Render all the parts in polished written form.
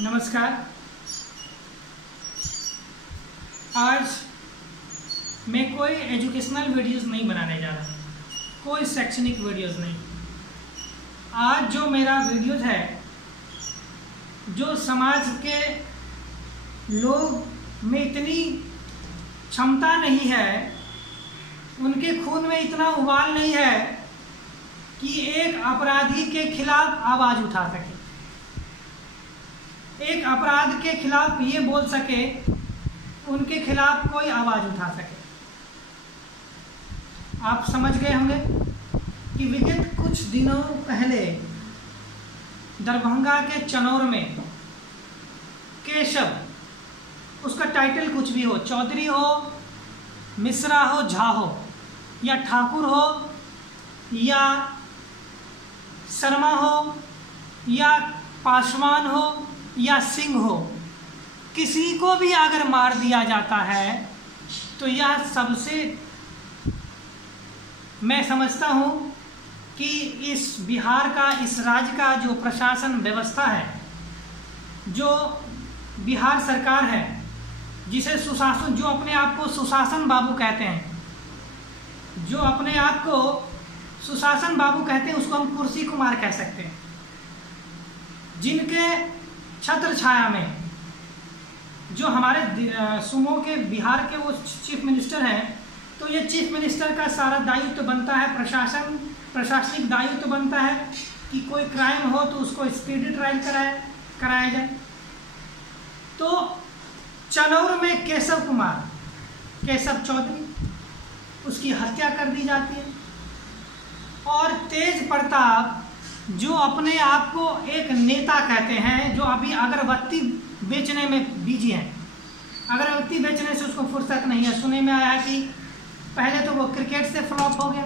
नमस्कार। आज मैं कोई एजुकेशनल वीडियोस नहीं बनाने जा रहा, कोई शैक्षणिक वीडियोस नहीं। आज जो मेरा वीडियोस है, जो समाज के लोग में इतनी क्षमता नहीं है, उनके खून में इतना उबाल नहीं है कि एक अपराधी के खिलाफ आवाज़ उठा सके, एक अपराध के खिलाफ ये बोल सके, उनके खिलाफ कोई आवाज़ उठा सके। आप समझ गए होंगे कि विगत कुछ दिनों पहले दरभंगा के चनौर में केशव, उसका टाइटल कुछ भी हो, चौधरी हो, मिश्रा हो, झा हो, या ठाकुर हो, या शर्मा हो, या पासवान हो, या सिंह हो, किसी को भी अगर मार दिया जाता है तो यह सबसे, मैं समझता हूँ कि इस बिहार का, इस राज्य का जो प्रशासन व्यवस्था है, जो बिहार सरकार है, जिसे सुशासन, जो अपने आप को सुशासन बाबू कहते हैं, जो अपने आप को सुशासन बाबू कहते हैं, उसको हम कुर्सी कुमार कह सकते हैं, जिनके छत्र छाया में जो हमारे सूमो के बिहार के वो चीफ मिनिस्टर हैं, तो ये चीफ मिनिस्टर का सारा दायित्व बनता है, प्रशासनिक दायित्व बनता है कि कोई क्राइम हो तो उसको स्पीडी ट्रायल कराया जाए। तो चनौर में केशव चौधरी, उसकी हत्या कर दी जाती है, और तेज प्रताप, जो अपने आप को एक नेता कहते हैं, जो अभी अगरबत्ती बेचने में बिजी हैं, अगरबत्ती बेचने से उसको फुर्सत नहीं है। सुनने में आया कि पहले तो वो क्रिकेट से फ्लॉप हो गया,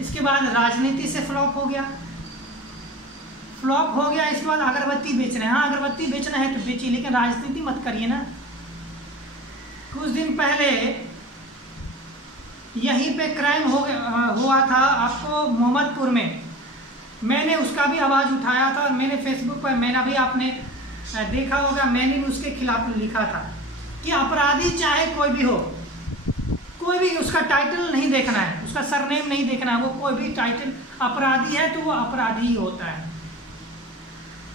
इसके बाद राजनीति से फ्लॉप हो गया, इसके बाद अगरबत्ती बेचना है। हाँ, अगरबत्ती बेचना है तो बेचिए, लेकिन राजनीति मत करिए ना। कुछ दिन पहले यहीं पे क्राइम हुआ था आपको मोहम्मदपुर में, मैंने उसका भी आवाज़ उठाया था, और मैंने फेसबुक पर, मैंने भी, आपने देखा होगा, मैंने भी उसके खिलाफ लिखा था कि अपराधी चाहे कोई भी हो, कोई भी, उसका टाइटल नहीं देखना है, उसका सरनेम नहीं देखना है, वो कोई भी टाइटल, अपराधी है तो वो अपराधी ही होता है।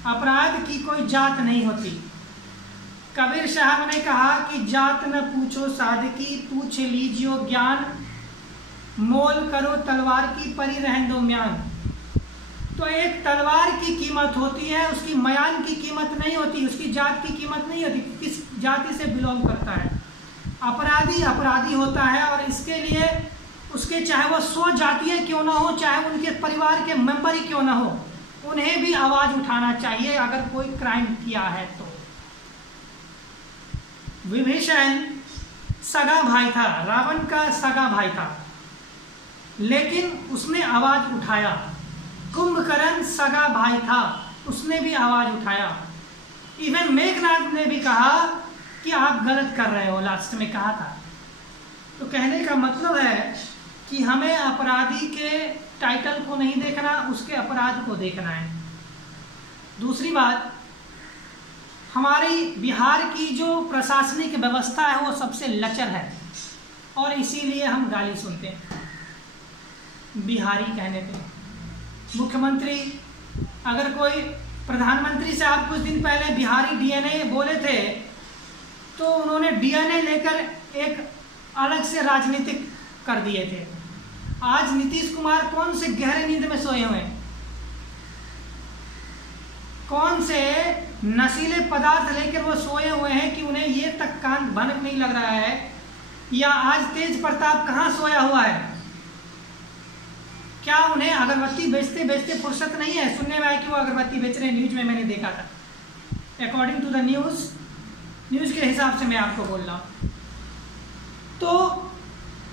अपराध की कोई जात नहीं होती। कबीर साहब ने कहा कि जात न पूछो साधकी, पूछ लीजियो ज्ञान, मोल करो तलवार की, परी रहन दो म्यान। तो एक तलवार की कीमत होती है, उसकी म्यान की कीमत नहीं होती, उसकी जात की कीमत नहीं होती, किस जाति से बिलोंग करता है। अपराधी होता है, और इसके लिए उसके, चाहे वो 100 जातीय क्यों ना हो, चाहे उनके परिवार के मेंबर ही क्यों ना हो, उन्हें भी आवाज उठाना चाहिए अगर कोई क्राइम किया है तो। विभीषण सगा भाई था, रावण का सगा भाई था, लेकिन उसने आवाज उठाया। कुंभकर्ण सगा भाई था, उसने भी आवाज उठाया। इवन मेघनाथ ने भी कहा कि आप गलत कर रहे हो, लास्ट में कहा था। तो कहने का मतलब है कि हमें अपराधी के टाइटल को नहीं देखना, उसके अपराध को देखना है। दूसरी बात, हमारी बिहार की जो प्रशासनिक व्यवस्था है वो सबसे लचर है, और इसीलिए हम गाली सुनते हैं बिहारी कहने पे। मुख्यमंत्री, अगर कोई प्रधानमंत्री से आप कुछ दिन पहले बिहारी डीएनए बोले थे, तो उन्होंने डीएनए लेकर एक अलग से राजनीतिक कर दिए थे। आज नीतीश कुमार कौन से गहरे नींद में सोए हुए हैं, कौन से नशीले पदार्थ लेकर वो सोए हुए हैं कि उन्हें ये तक कान भनक नहीं लग रहा है, या आज तेज प्रताप कहाँ सोया हुआ है, क्या उन्हें अगरबत्ती बेचते बेचते फुर्सत नहीं है। सुनने में आया कि वो अगरबत्ती बेच रहे हैं, न्यूज में मैंने देखा था, अकॉर्डिंग टू द न्यूज के हिसाब से मैं आपको बोल रहा हूँ। तो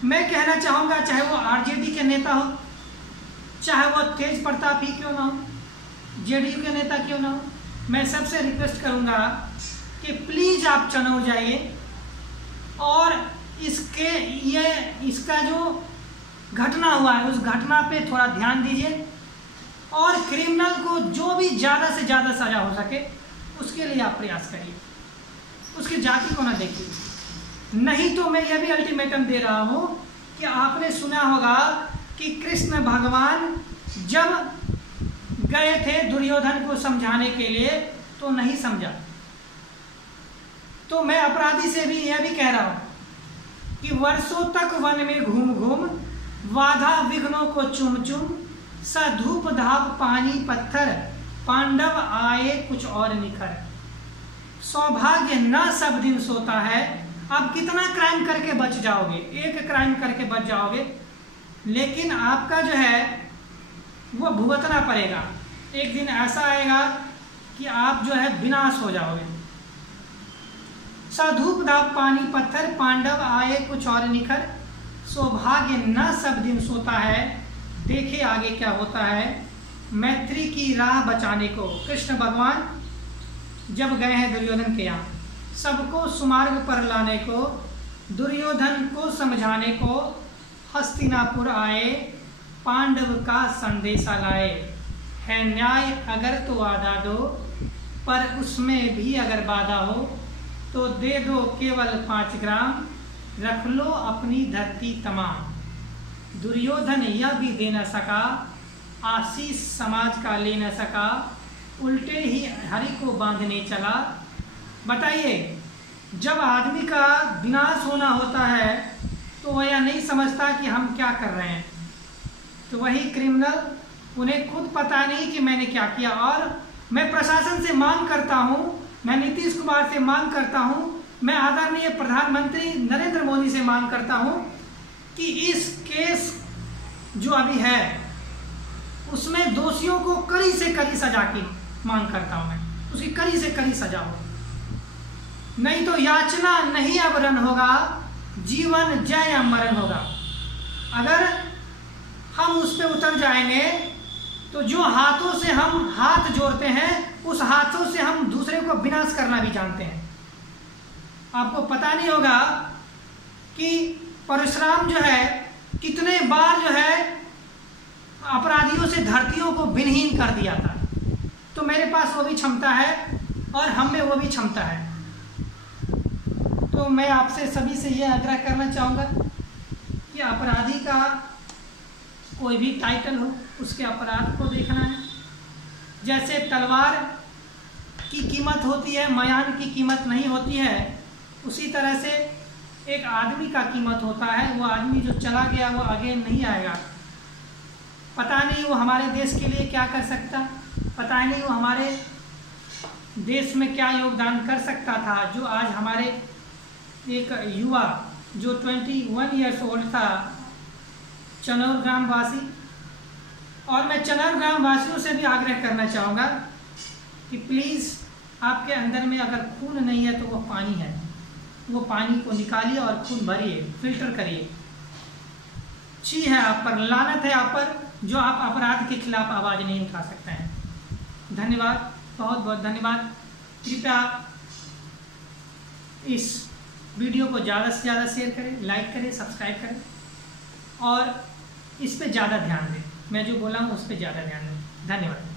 मैं कहना चाहूँगा, चाहे वो आरजेडी के नेता हो, चाहे वो तेज प्रताप ही क्यों ना हो, जेडीयू के नेता क्यों ना हो, मैं सबसे रिक्वेस्ट करूँगा कि प्लीज़ आप चनौर जाइए, और इसका जो घटना हुआ है उस घटना पे थोड़ा ध्यान दीजिए, और क्रिमिनल को जो भी ज़्यादा से ज़्यादा सज़ा हो सके उसके लिए आप प्रयास करिए, उसकी जाति को ना देखिए। नहीं तो मैं यह भी अल्टीमेटम दे रहा हूँ कि आपने सुना होगा कि कृष्ण भगवान जब गए थे दुर्योधन को समझाने के लिए तो नहीं समझा। तो मैं अपराधी से भी यह भी कह रहा हूं कि वर्षों तक वन में घूम घूम, बाधा विघ्नों को चुम चुम, सा धूप धाप पानी पत्थर, पांडव आए कुछ और निखर। सौभाग्य न सब दिन सोता है। आप कितना क्राइम करके बच जाओगे, एक क्राइम करके बच जाओगे, लेकिन आपका जो है वो भुगतना पड़ेगा। एक दिन ऐसा आएगा कि आप जो है विनाश हो जाओगे। साधूप दाप पानी पत्थर, पांडव आए कुछ और निखर। सौभाग्य न सब दिन सोता है। देखे आगे क्या होता है। मैत्री की राह बचाने को कृष्ण भगवान जब गए हैं दुर्योधन के यहाँ, सबको सुमार्ग पर लाने को, दुर्योधन को समझाने को हस्तिनापुर आए, पांडव का संदेशा लाए। है न्याय अगर तो आधा दो, पर उसमें भी अगर बाधा हो तो दे दो केवल 5 ग्राम, रख लो अपनी धरती तमाम। दुर्योधन यह भी दे न सका, आशीष समाज का ले न सका, उल्टे ही हरि को बांधने चला। बताइए, जब आदमी का विनाश होना होता है तो वह यह नहीं समझता कि हम क्या कर रहे हैं। तो वही क्रिमिनल, उन्हें खुद पता नहीं कि मैंने क्या किया। और मैं प्रशासन से मांग करता हूं, मैं नीतीश कुमार से मांग करता हूं, मैं आदरणीय प्रधानमंत्री नरेंद्र मोदी से मांग करता हूं कि इस केस जो अभी है उसमें दोषियों को कड़ी से कड़ी सजा की मांग करता हूं। मैं उसकी कड़ी से कड़ी सजा हो, नहीं तो याचना नहीं अब रन होगा, जीवन जय या मरण होगा। अगर हम उस पर उतर जाएंगे तो जो हाथों से हम हाथ जोड़ते हैं, उस हाथों से हम दूसरे को विनाश करना भी जानते हैं। आपको पता नहीं होगा कि परशुराम जो है कितने बार जो है अपराधियों से धरतियों को विनहीन कर दिया था। तो मेरे पास वो भी क्षमता है और हम में वो भी क्षमता है। तो मैं आपसे सभी से यह आग्रह करना चाहूँगा कि अपराधी का कोई भी टाइटल हो, उसके अपराध को देखना है। जैसे तलवार की कीमत होती है, मयान की कीमत नहीं होती है, उसी तरह से एक आदमी का कीमत होता है। वो आदमी जो चला गया वो आगे नहीं आएगा। पता नहीं वो हमारे देश के लिए क्या कर सकता, पता नहीं वो हमारे देश में क्या योगदान कर सकता था। जो आज हमारे एक युवा जो 21 ईयर्स ओल्ड था, चनौर ग्रामवासी, और मैं चनौर ग्रामवासियों से भी आग्रह करना चाहूँगा कि प्लीज़ आपके अंदर में अगर खून नहीं है तो वो पानी है, वो पानी को निकालिए और खून भरिए, फिल्टर करिए। छी है आप पर, लानत है आप पर, जो आप अपराध के खिलाफ आवाज़ नहीं उठा सकते हैं। धन्यवाद, बहुत बहुत धन्यवाद। कृपया इस वीडियो को ज़्यादा से ज़्यादा शेयर करें, लाइक करें, सब्सक्राइब करें और इस पे ज़्यादा ध्यान दें। मैं जो बोला हूँ उस पर ज़्यादा ध्यान दें। धन्यवाद।